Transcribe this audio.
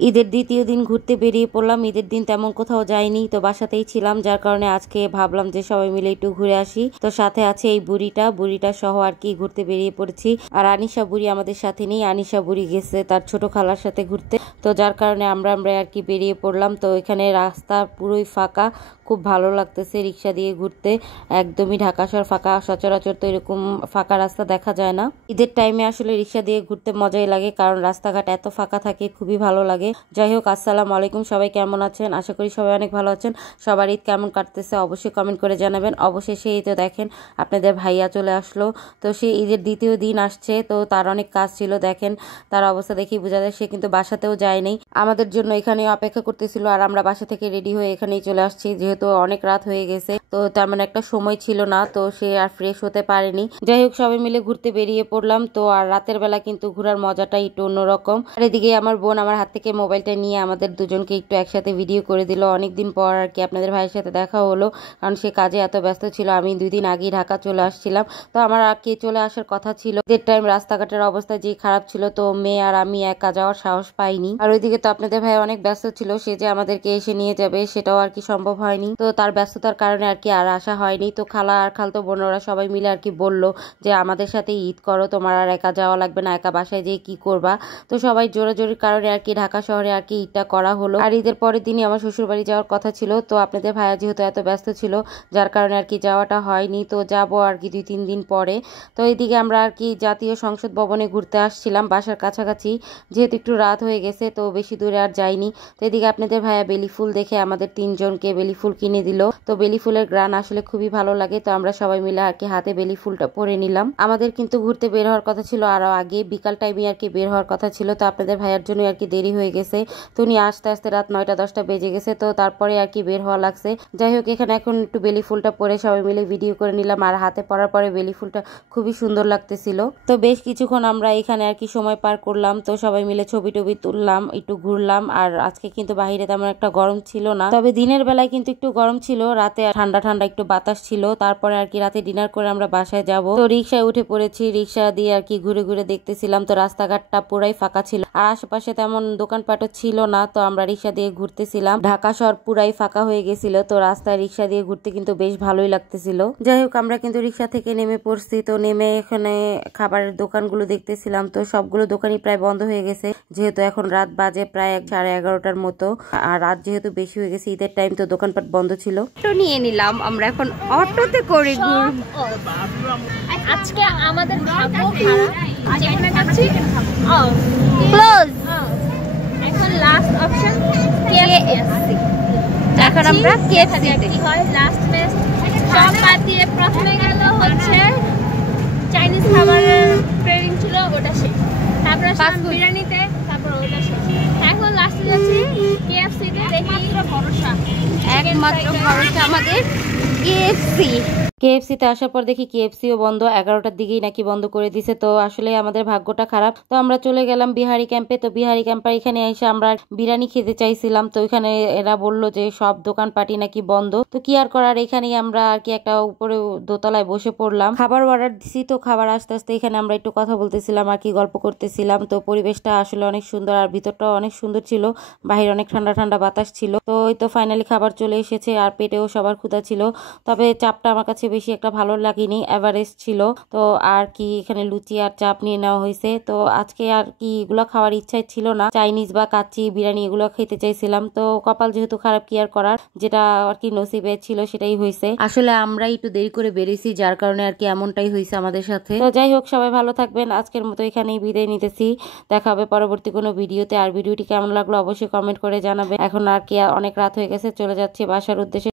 ঈদের দ্বিতীয় দিন ঘুরতে বেরিয়ে পড়লাম। ঈদের দিন তেমন কোথাও যাইনি, তো বাসাতেই ছিলাম, যার কারণে আজকে ভাবলাম যে সবাই মিলে একটু ঘুরে আসি। তো সাথে আছে এই বুড়িটা সহ আর কি ঘুরতে বেরিয়ে পড়েছি। আর আনিশা বুড়ি আমাদের সাথে নেই, আনিশা বুড়ি গেছে তার ছোট খালার সাথে ঘুরতে। তো যার কারণে আমরা আর কি বেরিয়ে পড়লাম। তো এখানে রাস্তা পুরোই ফাঁকা, খুব ভালো লাগতেছে রিক্সা দিয়ে ঘুরতে। একদমই ঢাকা শহর ফাঁকা, সচরাচর তো এরকম ফাঁকা রাস্তা দেখা যায় না। ঈদের টাইমে আসলে রিক্সা দিয়ে ঘুরতে মজাই লাগে, কারণ রাস্তাঘাট এত ফাঁকা থাকে, খুবই ভালো লাগে। যাই হোক, আসসালামু আলাইকুম, সবাই কেমন আছেন? আশা করি সবাই অনেক ভালো আছেন। সবার ঈদ কেমন কাটতেছে অবশ্যই কমেন্ট করে জানাবেন। অবশেষে এই তো দেখেন আপনাদের ভাইয়া চলে আসলো। তো সে ঈদের দ্বিতীয় দিন আসছে, তো তার অনেক কাজ ছিল। দেখেন তার অবস্থা দেখি বোঝা যায় সে কিন্তু বাসাতেও যায়নি, আমাদের জন্য এখানে অপেক্ষা করতেছিল। আর আমরা বাসা থেকে রেডি হয়ে এখানেই চলে আসছি, যেহেতু অনেক রাত হয়ে গেছে, তো তেমন একটা সময় ছিল না, তো সে আর ফ্রেশ হতে পারেনি। যাই হোক, সবাই মিলে ঘুরতে বেরিয়ে পড়লাম। তো আর রাতের বেলা কিন্তু ঘোরার মজাটা একটু অন্যরকম। আর এদিকে আমার বোন আমার হাত থেকে মোবাইলটা নিয়ে আমাদের দুজনকে একটু একসাথে ভিডিও করে দিল। অনেকদিন পর আর কি আপনাদের ভাইয়ের সাথে দেখা হলো, কারণ সে কাজে এত ব্যস্ত ছিল। আমি 2 দিন আগেই ঢাকা চলে আসছিলাম, তো আমার আর কি চলে আসার কথা ছিল। ঈদের টাইম রাস্তাঘাটের অবস্থা যে খারাপ ছিল, তো মেয়ে আর আমি একা যাওয়ার সাহস পাইনি। আর ওইদিকে তো আপনাদের ভাই অনেক ব্যস্ত ছিল, সে যে আমাদেরকে এসে নিয়ে যাবে সেটাও আর কি সম্ভব হয়নি। তো তার ব্যস্ততার কারণে আর কি আর আসা হয়নি। তো খালা আর খালতো বোনরা সবাই মিলে আর কি বললো যে আমাদের সাথে ঈদ করো, তোমার আর একা যাওয়া লাগবে না, একা বাসায় যেয়ে কি করবা। তো সবাই জোরাজোরির কারণে আর কি ঢাকা শহরে আর কি ঈদটা করা হলো। আর ঈদের পরের দিনই আমার শ্বশুর বাড়ি যাওয়ার কথা ছিল, তো আপনাদের ভাইয়া যেহেতু এত ব্যস্ত ছিল, যার কারণে আর কি যাওয়াটা হয়নি। তো যাবো আর কি 2-3 দিন পরে। তো এইদিকে আমরা আর কি জাতীয় সংসদ ভবনে ঘুরতে আসছিলাম, বাসার কাছাকাছি, যেহেতু একটু রাত হয়ে গেছে, তো বেশি দূরে আর যাইনি। তো এদিকে আপনাদের ভাইয়া বেলি ফুল দেখে আমাদের 3 জনকে বেলি ফুল কিনে দিল। তো বেলি ফুলের গ্রান আসলে খুবই ভালো লাগে, তো আমরা সবাই মিলে আর কি হাতে বেলি ফুলটা পরে নিলাম। আমাদের কিন্তু ঘুরতে বের হওয়ার কথা ছিল আরো আগে, বিকাল টাইমে আর কি বের হওয়ার কথা ছিল। তো আপনাদের ভাইয়ার জন্য আর কি দেরি হয়ে গেছে, তো উনি আস্তে আস্তে রাত 9টা-10টা বেজে গেছে, তো তারপরে আর কি বের হওয়া লাগছে। যাই হোক, এখানে এখন একটু বেলি ফুলটা পরে সবাই মিলে ভিডিও করে নিলাম। আর হাতে পরার পরে বেলি ফুলটা খুবই সুন্দর লাগতেছিল। তো বেশ কিছুক্ষণ আমরা এখানে আর কি সময় পার করলাম, তো সবাই মিলে ছবি টবি তুললাম, একটু ঘুরলাম। আর আজকে কিন্তু বাইরে তেমন একটা গরম ছিল না, তবে দিনের বেলায় কিন্তু একটু গরম ছিল, রাতে ঠান্ডা ঠান্ডা একটু বাতাস ছিল। তারপরে আর কি রাতে ডিনার করে আমরা বাসায় যাব। তো রিক্সায় উঠে পড়েছি, রিক্সা দিয়ে আর কি ঘুরে ঘুরে দেখতেছিলাম। তো রাস্তাঘাটটা পুরাই ফাঁকা ছিল, আর আশেপাশে তেমন দোকানপাটও ছিল না, তো আমরা রিক্সা দিয়ে ঘুরতেছিলাম। ঢাকা শহর পুরাই ফাঁকা হয়ে গেছিল, তো রাস্তায় রিক্সা দিয়ে ঘুরতে কিন্তু বেশ ভালোই লাগতেছিল। যাই হোক, আমরা কিন্তু রিক্সা থেকে নেমে পড়ছি। তো নেমে এখানে খাবারের দোকানগুলো দেখতেছিলাম, তো সবগুলো দোকানই প্রায় বন্ধ হয়ে গেছে, যেহেতু এখন রাত বাজে প্রায় 11:30টার মতো। আর রাত যেহেতু বেশি হয়ে গেছে ঈদের টাইম, তো দোকানপাট বন্ধ ছিল। তো নিয়ে নিলাম আমরা এখন অটোতে করে আজকে আমাদের ভাগ্য খারাপ, ক্লোজ। এখন লাস্ট অপশন কেএফসি। এখন আমরা কেএফসি তে কি হয় লাস্ট ম্যাচ সব বাদ দিয়ে প্রথমে গেল হচ্ছে চাইনিজ খাবারের ট্রেনিং ছিল, ওটা শেষ। তারপরে বিরিয়ানিতে, তারপর ওটা শেষ। এখন লাস্টে যাচ্ছি কেএফসি তে, দেখি ভরসা, একমাত্র ভরসা আমাদের কেএফসি। কেএফসিতে আসার পর দেখি কেএফসিও বন্ধ, 11টার দিকেই নাকি বন্ধ করে দিছে। তো আসলে আমাদের ভাগ্যটা খারাপ। তো আমরা চলে গেলাম বিহারি ক্যাম্পে। তো বিহারি ক্যাম্পের এখানে এসে আমরা বিরিয়ানি খেতে চাইছিলাম, তো এখানে এরা বললো যে সব দোকানপাটি নাকি বন্ধ। তো কি আর করার, এখানেই আমরা আর কি একটা উপরে দোতলায় বসে পড়লাম। খাবার অর্ডার দিছি, তো খাবার আস্তে আস্তে এখানে আমরা একটু কথা বলতেছিলাম আর কি গল্প করতেছিলাম। তো পরিবেশটা আসলে অনেক সুন্দর, আর ভিতরটাও অনেক সুন্দর ছিল, বাহিরে অনেক ঠান্ডা ঠান্ডা বাতাস ছিল। তো ওই তো ফাইনালি খাবার চলে এসেছে, আর পেটেও সবার ক্ষুধা ছিল। তবে চাপটা আমার কাছে বেশি একটা ভালো লাগেনি, এভারেস্ট ছিল। তো আর কি এখানে লুচি আর চাপ নিয়ে নেওয়া হয়েছে। তো আজকে আর কি এগুলো খাওয়ার ইচ্ছাই ছিল না, চাইনিজ বা কাচ্চি বিরিয়ানি এগুলো খেতে চাইছিলাম। তো কপাল যেহেতু খারাপ, কি আর করার, যেটা আর কি নসিবে ছিল সেটাই হয়েছে। আসলে আমরাই একটু দেরি করে বেরিয়েছি, যার কারণে আর কি এমনটাই হয়েছে আমাদের সাথে। তো যাই হোক, সবাই ভালো থাকবেন, আজকের মতো এখানেই বিদায় নিতেছি। দেখা হবে পরবর্তী কোনো ভিডিওতে। আর ভিডিওটি কেমন লাগলো অবশ্যই কমেন্ট করে জানাবেন। এখন আর কি অনেক রাত হয়ে গেছে, চলে যাচ্ছি বাসার উদ্দেশ্যে।